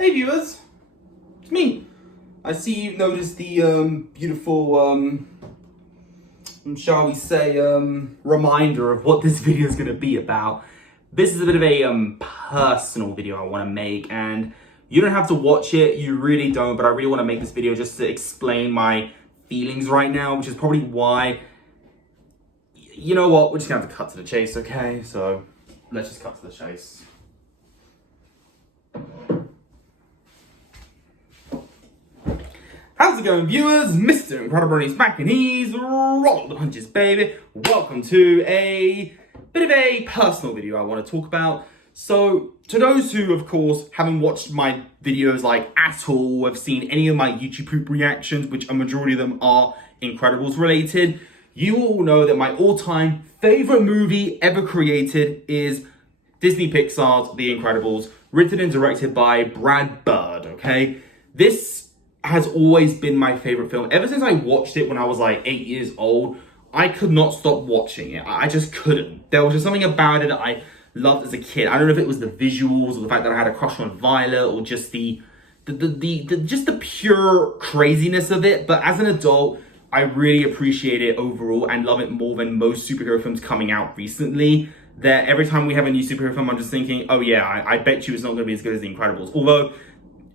Hey viewers, it's me. I see you've noticed the beautiful, shall we say, reminder of what this video is going to be about. This is a bit of a personal video I want to make, and you don't have to watch it, you really don't, but I really want to make this video just to explain my feelings right now, which is probably why, you know what, we're just going to have to cut to the chase, okay? So, let's just cut to the chase. How's it going, viewers? Mr. Incredi-Brony's back and he's rolling the punches, baby. Welcome to a bit of a personal video I want to talk about. So, to those who, of course, haven't watched my videos like at all, have seen any of my YouTube poop reactions, which a majority of them are Incredibles related, you all know that my all-time favorite movie ever created is Disney Pixar's The Incredibles, written and directed by Brad Bird, okay? This has always been my favorite film. Ever since I watched it when I was like 8 years old, I could not stop watching it. I just couldn't. There was just something about it that I loved as a kid. I don't know if it was the visuals or the fact that I had a crush on Violet or just the pure craziness of it. But as an adult, I really appreciate it overall and love it more than most superhero films coming out recently. That every time we have a new superhero film, I'm just thinking, oh yeah, I bet you it's not going to be as good as The Incredibles. Although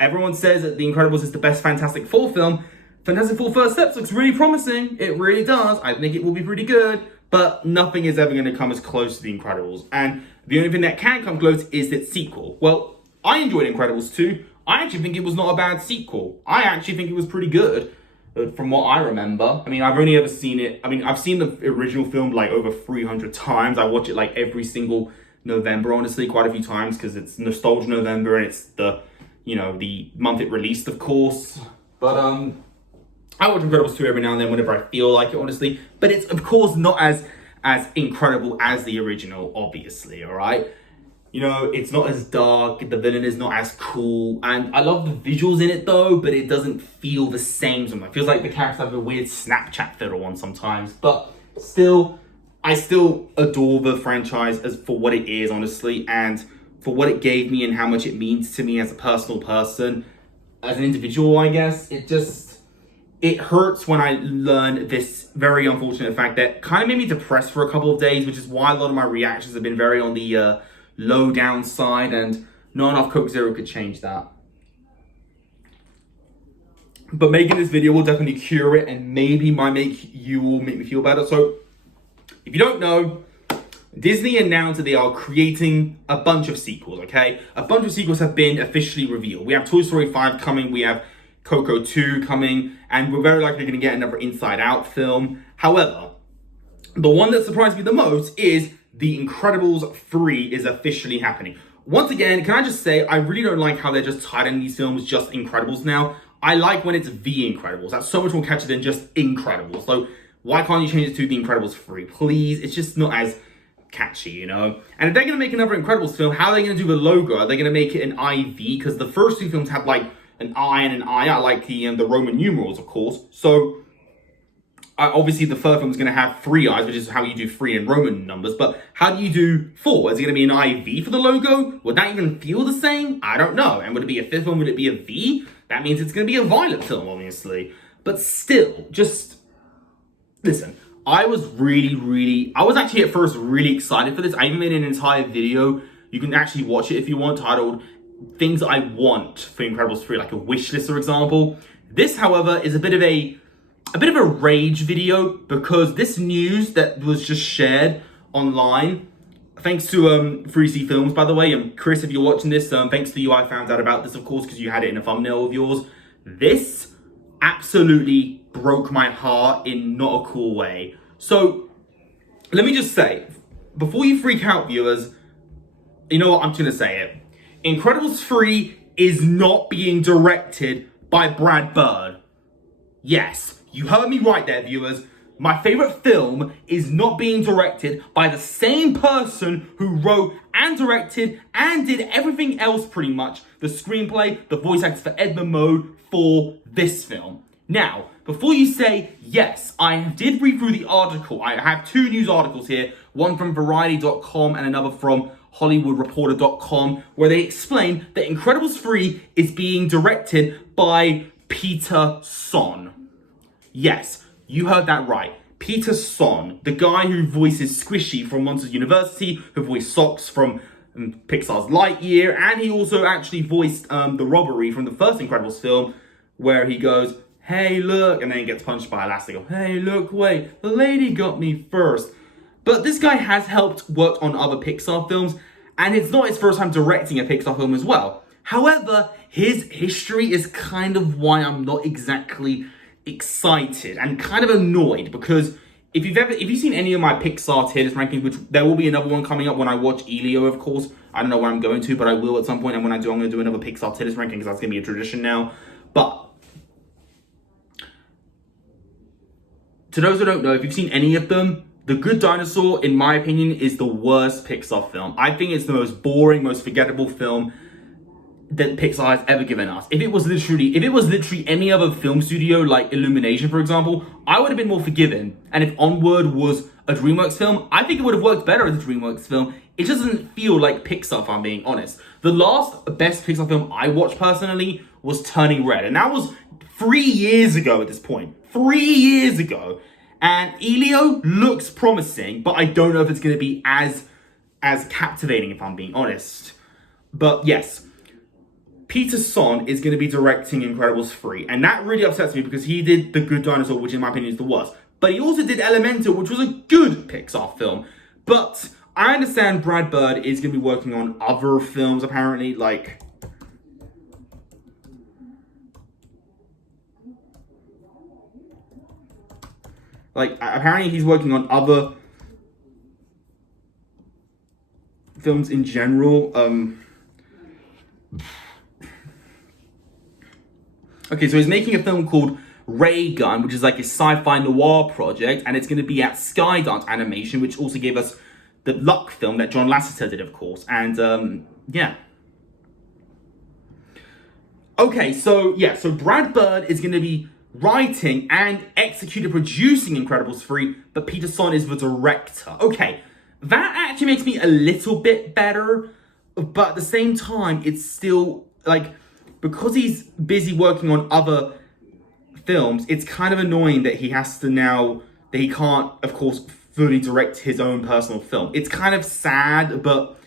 everyone says that The Incredibles is the best Fantastic Four film. Fantastic Four First Steps looks really promising. It really does. I think it will be pretty good. But nothing is ever going to come as close to The Incredibles. And the only thing that can come close is its sequel. Well, I enjoyed Incredibles 2. I actually think it was not a bad sequel. I actually think it was pretty good from what I remember. I mean, I've only ever seen it. I mean, I've seen the original film like over 300 times. I watch it like every single November, honestly, quite a few times because it's Nostalgia November and it's the month it released, of course. But I watch Incredibles 2 every now and then whenever I feel like it, honestly. But it's, of course, not as incredible as the original, obviously, all right? You know, it's not as dark, the villain is not as cool, and I love the visuals in it, though, but it doesn't feel the same sometimes. It feels like the characters have a weird Snapchat filter on sometimes, but still, I still adore the franchise as for what it is, honestly, and for what it gave me and how much it means to me as a personal person, as an individual, I guess. It hurts when I learn this very unfortunate fact that kind of made me depressed for a couple of days, which is why a lot of my reactions have been very on the low down side, and not enough Coke Zero could change that. But making this video will definitely cure it and maybe might make me feel better. So, if you don't know, Disney announced that they are creating a bunch of sequels, okay? A bunch of sequels have been officially revealed. We have Toy Story 5 coming, we have Coco 2 coming, and we're very likely going to get another Inside Out film. However, the one that surprised me the most is The Incredibles 3 is officially happening. Once again, can I just say, I really don't like how they're just titling these films just Incredibles now. I like when it's The Incredibles. That's so much more catchy than just Incredibles. So why can't you change it to The Incredibles 3? Please, it's just not as catchy, you know? And if they're going to make another Incredibles film, how are they going to do the logo? Are they going to make it an IV? Because the first two films had like an I and an I. I like the Roman numerals, of course. So obviously the third film is going to have 3 I's, which is how you do 3 in Roman numbers. But how do you do 4? Is it going to be an IV for the logo? Would that even feel the same? I don't know. And would it be a 5th film? Would it be a V? That means it's going to be a Violet film, obviously. But still, just listen. I was actually at first really excited for this. I even made an entire video. You can actually watch it if you want, titled Things I Want for Incredibles 3, like a wish list, for example. This, however, is a bit of a rage video because this news that was just shared online, thanks to 3C Films, by the way, and Chris, if you're watching this, thanks to you, I found out about this, of course, because you had it in a thumbnail of yours. This absolutely broke my heart in not a cool way. So, let me just say, before you freak out, viewers, you know what, I'm just going to say it. Incredibles 3 is not being directed by Brad Bird. Yes, you heard me right there, viewers. My favorite film is not being directed by the same person who wrote and directed and did everything else pretty much. The screenplay, the voice actors for Edmund Mode for this film. Now, before you say, yes, I did read through the article. I have 2 news articles here, one from Variety.com and another from HollywoodReporter.com, where they explain that Incredibles 3 is being directed by Peter Son. Yes, you heard that right. Peter Son, the guy who voices Squishy from Monsters University, who voiced Socks from Pixar's Lightyear, and he also actually voiced the robbery from the first Incredibles film, where he goes, "Hey, look," and then he gets punched by Elastigirl. "Hey, look, wait, the lady got me first." But this guy has helped work on other Pixar films, and it's not his first time directing a Pixar film as well. However, his history is kind of why I'm not exactly excited and kind of annoyed, because if you've seen any of my Pixar tier list rankings, which there will be another one coming up when I watch Elio, of course. I don't know where I'm going to, but I will at some point, and when I do, I'm going to do another Pixar tier list ranking, because that's going to be a tradition now. But to those who don't know, if you've seen any of them, The Good Dinosaur, in my opinion, is the worst Pixar film. I think it's the most boring, most forgettable film that Pixar has ever given us. If it was literally any other film studio, like Illumination, for example, I would have been more forgiven. And if Onward was a DreamWorks film, I think it would have worked better as a DreamWorks film. It just doesn't feel like Pixar, if I'm being honest. The last best Pixar film I watched personally was Turning Red, and that was 3 years ago at this point. 3 years ago. And Elio looks promising, but I don't know if it's going to be as captivating, if I'm being honest. But yes, Peter Son is going to be directing Incredibles 3, and that really upsets me, because he did The Good Dinosaur, which in my opinion is the worst. But he also did Elemental, which was a good Pixar film. But I understand Brad Bird is going to be working on other films, apparently, like apparently he's working on other films in general. Okay, so he's making a film called Ray Gun, which is like a sci-fi noir project, and it's going to be at Skydance Animation, which also gave us the Luck film that John Lasseter did, of course. And yeah. Okay, so Brad Bird is going to be writing and producing Incredibles 3, but Peter Son is the director. Okay, that actually makes me a little bit better, but at the same time, it's still, like, because he's busy working on other films, it's kind of annoying that he can't, of course, fully direct his own personal film. It's kind of sad, but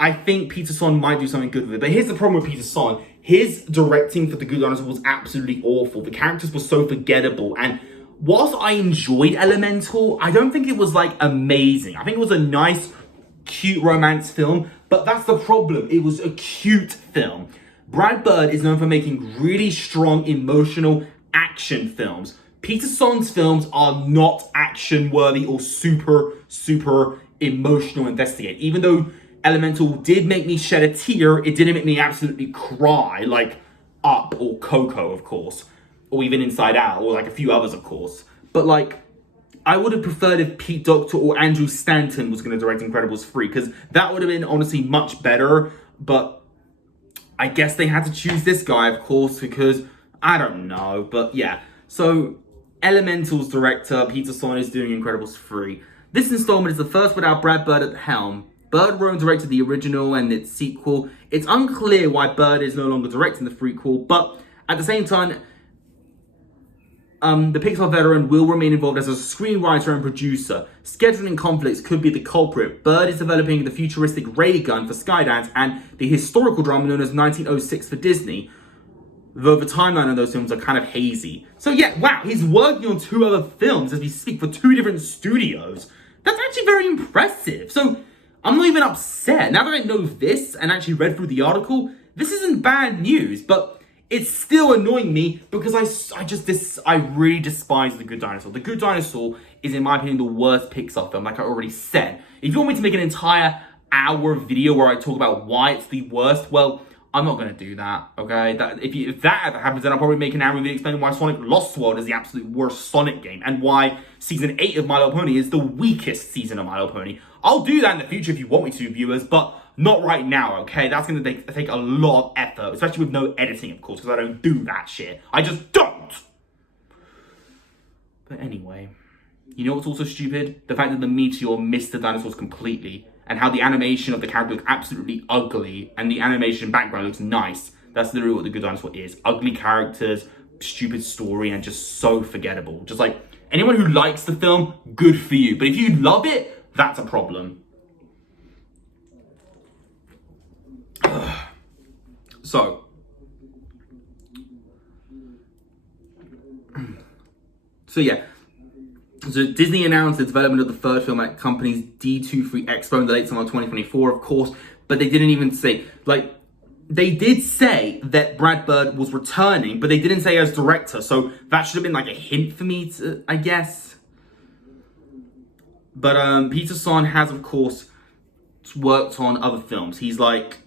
I think Peter Son might do something good with it. But here's the problem with Peter Son. His directing for The Good Dinosaur was absolutely awful. The characters were so forgettable. And whilst I enjoyed Elemental, I don't think it was, like, amazing. I think it was a nice, cute romance film. But that's the problem. It was a cute film. Brad Bird is known for making really strong, emotional action films. Peter Son's films are not action-worthy or super, super emotional investigate. Even though Elemental did make me shed a tear, it didn't make me absolutely cry, like Up or Coco, of course, or even Inside Out, or like a few others, of course. But like, I would have preferred if Pete Docter or Andrew Stanton was going to direct Incredibles 3, because that would have been honestly much better. But I guess they had to choose this guy, of course, because I don't know. But yeah, so Elemental's director Peter Son is doing Incredibles 3. This installment is the first without Brad Bird at the helm. Bird wrote and directed the original and its sequel. It's unclear why Bird is no longer directing the prequel, but at the same time, the Pixar veteran will remain involved as a screenwriter and producer. Scheduling conflicts could be the culprit. Bird is developing the futuristic ray gun for Skydance and the historical drama known as 1906 for Disney, though the timeline of those films are kind of hazy. So yeah, wow, he's working on 2 other films as we speak for 2 different studios. That's actually very impressive. So I'm not even upset. Now that I know this and actually read through the article, this isn't bad news, but it's still annoying me because I really despise The Good Dinosaur. The Good Dinosaur is, in my opinion, the worst Pixar film, like I already said. If you want me to make an entire hour video where I talk about why it's the worst, well, I'm not going to do that, okay? If that ever happens, then I'll probably make an hour video explaining why Sonic Lost World is the absolute worst Sonic game and why Season 8 of My Little Pony is the weakest season of My Little Pony. I'll do that in the future if you want me to, viewers, but not right now, okay? That's going to take a lot of effort, especially with no editing, of course, because I don't do that shit. I just don't! But anyway, you know what's also stupid? The fact that the meteor missed the dinosaurs completely. and how the animation of the character looks absolutely ugly and the animation background looks nice. That's literally what The Good Dinosaur is. Ugly characters, stupid story, and just so forgettable. Just like, anyone who likes the film, good for you. But if you love it, that's a problem. So yeah. So Disney announced the development of the third film at company's D23 Expo in the late summer of 2024, of course, but they didn't even say, like, they did say that Brad Bird was returning, but they didn't say as director, so that should have been like a hint for me, I guess. But Peter Son has, of course, worked on other films. He's like,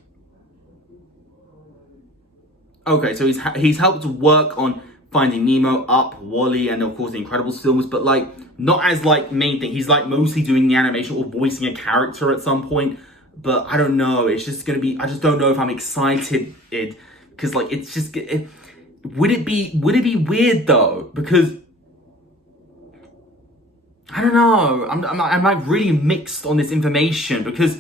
okay, so he's helped to work on Finding Nemo, Up, Wall-E, and of course the Incredibles films, but like not as like main thing. He's like mostly doing the animation or voicing a character at some point. But I don't know. It's just gonna be. I just don't know if I'm excited. Because like it's just. Would it be weird though? Because I don't know. I'm like really mixed on this information because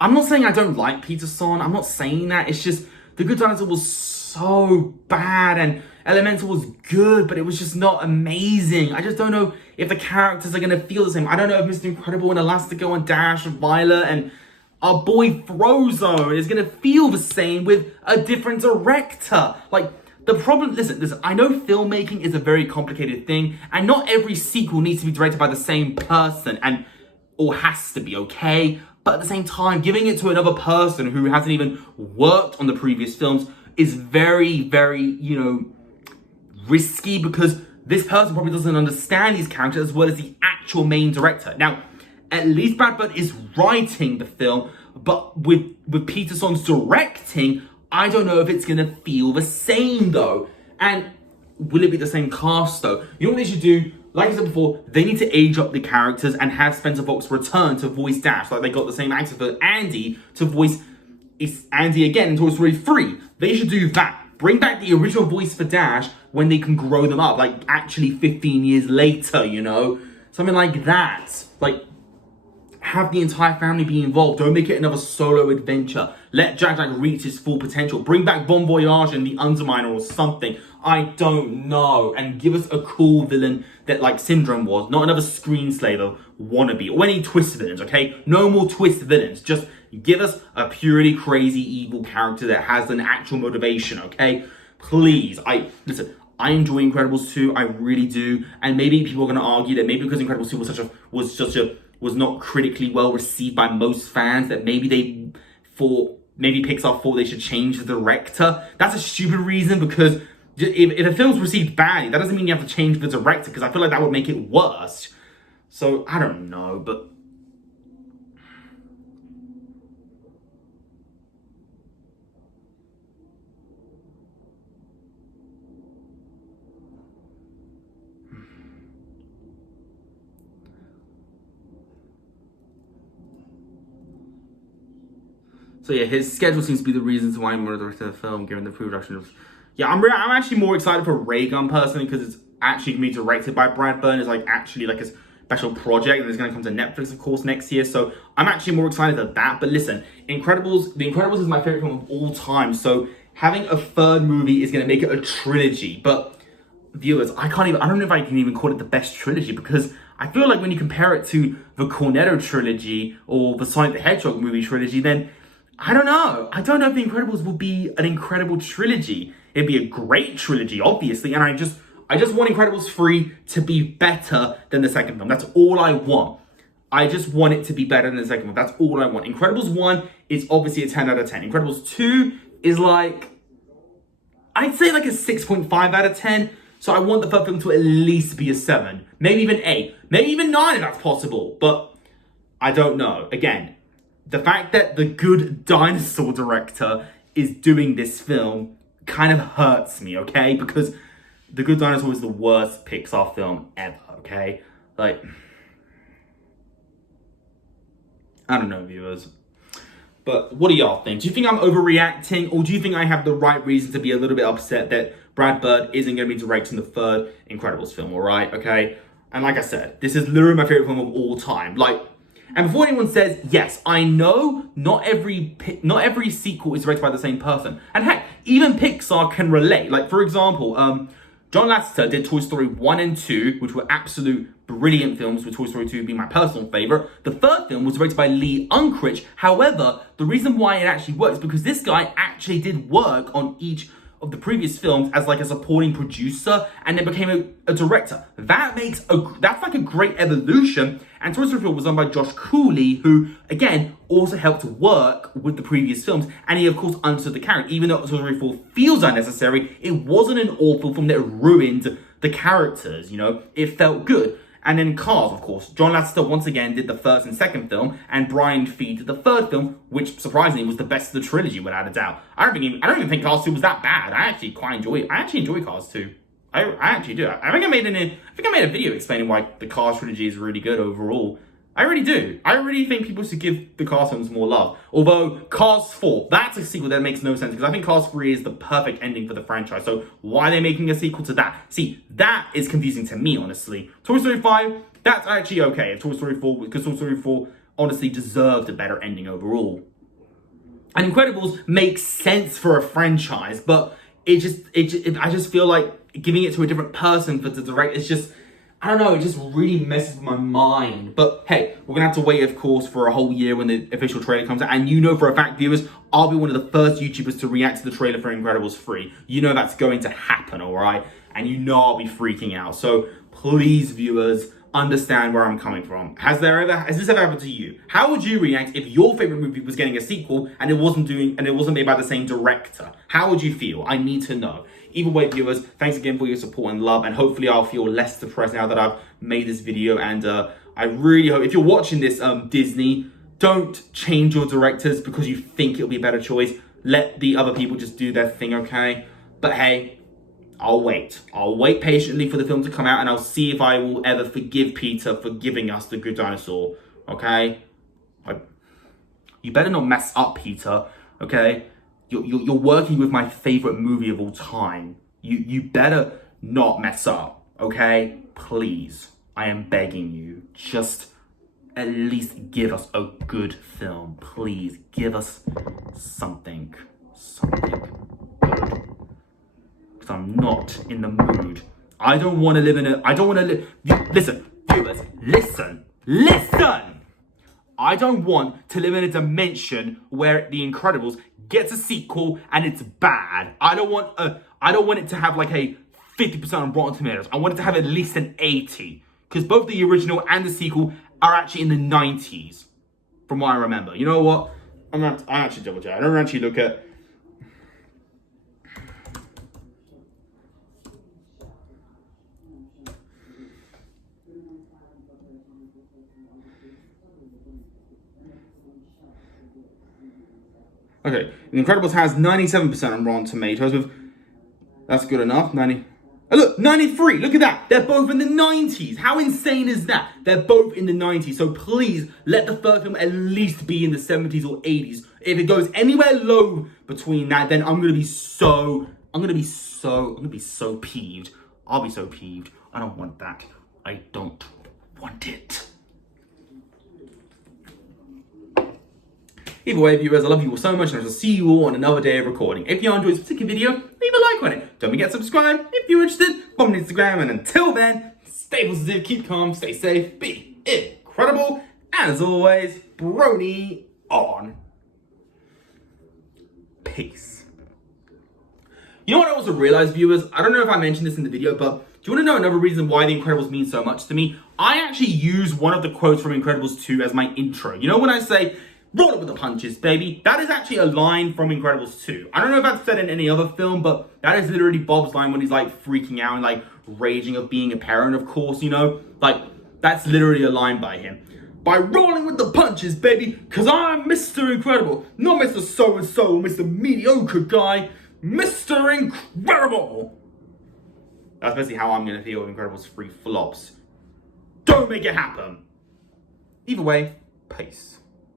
I'm not saying I don't like Peter Son. I'm not saying that. It's just The Good Dinosaur was so bad and Elemental was good, but it was just not amazing. I just don't know if the characters are gonna feel the same. I don't know if Mr. Incredible and Elastigirl and Dash and Violet and our boy Frozone is gonna feel the same with a different director. Like, the problem, listen, I know filmmaking is a very complicated thing, and not every sequel needs to be directed by the same person, or has to be, okay? But at the same time, giving it to another person who hasn't even worked on the previous films is very, very, risky, because this person probably doesn't understand these characters as well as the actual main director. Now, at least Brad Bird is writing the film, but with Peter Son's directing, I don't know if it's gonna feel the same though. And will it be the same cast though? You know what they should do? Like I said before, they need to age up the characters and have Spencer Fox return to voice Dash. Like they got the same actor for Andy to voice Andy again in Toy Story 3. They should do that. Bring back the original voice for Dash when they can grow them up, like actually 15 years later, Something like that. Like, have the entire family be involved. Don't make it another solo adventure. Let Jack reach his full potential. Bring back Bon Voyage and the Underminer or something. I don't know. And give us a cool villain that like Syndrome was. Not another screenslaver wannabe. Or any twist villains, okay? No more twist villains. Just give us a purely crazy evil character that has an actual motivation, okay? Please. Listen, I enjoy Incredibles 2. I really do. And maybe people are going to argue that maybe because Incredibles 2 was not critically well received by most fans, that maybe Pixar thought they should change the director. That's a stupid reason, because if a film's received badly, that doesn't mean you have to change the director, because I feel like that would make it worse. So, I don't know, but so yeah, his schedule seems to be the reasons why I'm going to direct the film, given the pre-production of... Yeah, I'm actually more excited for Ray Gun personally, because it's actually going to be directed by Brad Bird. It's like actually like a special project, and it's going to come to Netflix, of course, next year. So I'm actually more excited at that. But listen, The Incredibles is my favorite film of all time. So having a third movie is going to make it a trilogy. But viewers, I don't know if I can even call it the best trilogy, because I feel like when you compare it to the Cornetto trilogy or the Sonic the Hedgehog movie trilogy, then I don't know. I don't know if The Incredibles will be an incredible trilogy. It'd be a great trilogy, obviously, and I just want Incredibles 3 to be better than the second film. That's all I want. I just want it to be better than the second film. That's all I want. Incredibles 1 is obviously a 10 out of 10. Incredibles 2 is like, I'd say like a 6.5 out of 10. So I want the third film to at least be a 7. Maybe even 8. Maybe even 9 if that's possible. But I don't know. Again, the fact that The Good Dinosaur director is doing this film kind of hurts me, okay? Because The Good Dinosaur is the worst Pixar film ever, okay? Like, I don't know, viewers. But what do y'all think? Do you think I'm overreacting, or do you think I have the right reason to be a little bit upset that Brad Bird isn't going to be directing the third Incredibles film, alright? Okay? And like I said, this is literally my favorite film of all time. Like, And before anyone says, yes, I know not every sequel is directed by the same person. And heck, even Pixar can relate. Like, for example, John Lasseter did Toy Story 1 and 2, which were absolute brilliant films, with Toy Story 2 being my personal favorite. The third film was directed by Lee Unkrich. However, the reason why it actually works is because this guy actually did work on each of the previous films as like a supporting producer and then became a director. That's like a great evolution. And Toy Story 4 was done by Josh Cooley, who again also helped work with the previous films, and he of course understood the character. Even though Toy Story 4 feels unnecessary, it wasn't an awful film that ruined the characters, you know, it felt good. And then Cars, of course. John Lasseter once again did the first and second film, and Brian Fee did the third film, which surprisingly was the best of the trilogy, without a doubt. I don't even think Cars 2 was that bad. I actually quite enjoy it. I actually enjoy Cars 2. I actually do. I think I made a video explaining why the Cars trilogy is really good overall. I really do. I really think people should give the Cars films more love. Although Cars 4, that's a sequel that makes no sense, because I think Cars 3 is the perfect ending for the franchise. So why are they making a sequel to that? See, that is confusing to me, honestly. Toy Story 5, that's actually okay. Toy Story 4, because Toy Story 4 honestly deserved a better ending overall. And Incredibles makes sense for a franchise, but I just feel like giving it to a different person for the direct, it's just, I don't know, it just really messes with my mind. But hey, we're gonna have to wait, of course, for a whole year when the official trailer comes out. And you know for a fact, viewers, I'll be one of the first YouTubers to react to the trailer for Incredibles 3. You know that's going to happen, all right? And you know I'll be freaking out. So please, viewers, understand where I'm coming from. Has this ever happened to you? How would you react if your favorite movie was getting a sequel and it wasn't made by the same director? How would you feel? I need to know. Either way, viewers, thanks again for your support and love, and hopefully I'll feel less depressed now that I've made this video. And I really hope, if you're watching this, Disney, don't change your directors because you think it'll be a better choice. Let the other people just do their thing, okay? But hey, I'll wait. I'll wait patiently for the film to come out, and I'll see if I will ever forgive Peter for giving us the Good Dinosaur, okay? You better not mess up, Peter, okay? You're working with my favorite movie of all time. You better not mess up, okay? Please, I am begging you. Just at least give us a good film. Please, give us something good. Because I'm not in the mood. I don't want to live in listen, viewers, listen. I don't want to live in a dimension where The Incredibles gets a sequel and it's bad. I don't want it to have like a 50% on Rotten Tomatoes. I want it to have at least an 80. Because both the original and the sequel are actually in the 90s. From what I remember. You know what? I actually double check. I don't actually look at... Okay, The Incredibles has 97% on Rotten Tomatoes with... That's good enough, 90... Oh, look, 93, look at that. They're both in the 90s. How insane is that? They're both in the 90s. So please, let the third film at least be in the 70s or 80s. If it goes anywhere low between that, then I'm gonna be so peeved. I'll be so peeved. I don't want that. I don't want it. Either way, viewers, I love you all so much, and I shall see you all on another day of recording. If you enjoyed this particular video, leave a like on it. Don't forget to subscribe if you're interested. Follow me on Instagram, and until then, stay positive, keep calm, stay safe, be incredible, and as always, Brony on. Peace. You know what I also realized, viewers? I don't know if I mentioned this in the video, but do you want to know another reason why The Incredibles means so much to me? I actually use one of the quotes from Incredibles 2 as my intro. You know when I say, roll it with the punches, baby? That is actually a line from Incredibles 2. I don't know if that's said in any other film, but that is literally Bob's line when he's like freaking out and like raging of being a parent, of course, you know? Like, that's literally a line by him. By rolling with the punches, baby, because I'm Mr. Incredible. Not Mr. So-and-so, Mr. Mediocre guy. Mr. Incredible! That's basically how I'm going to feel if Incredibles 3 flops. Don't make it happen! Either way, peace.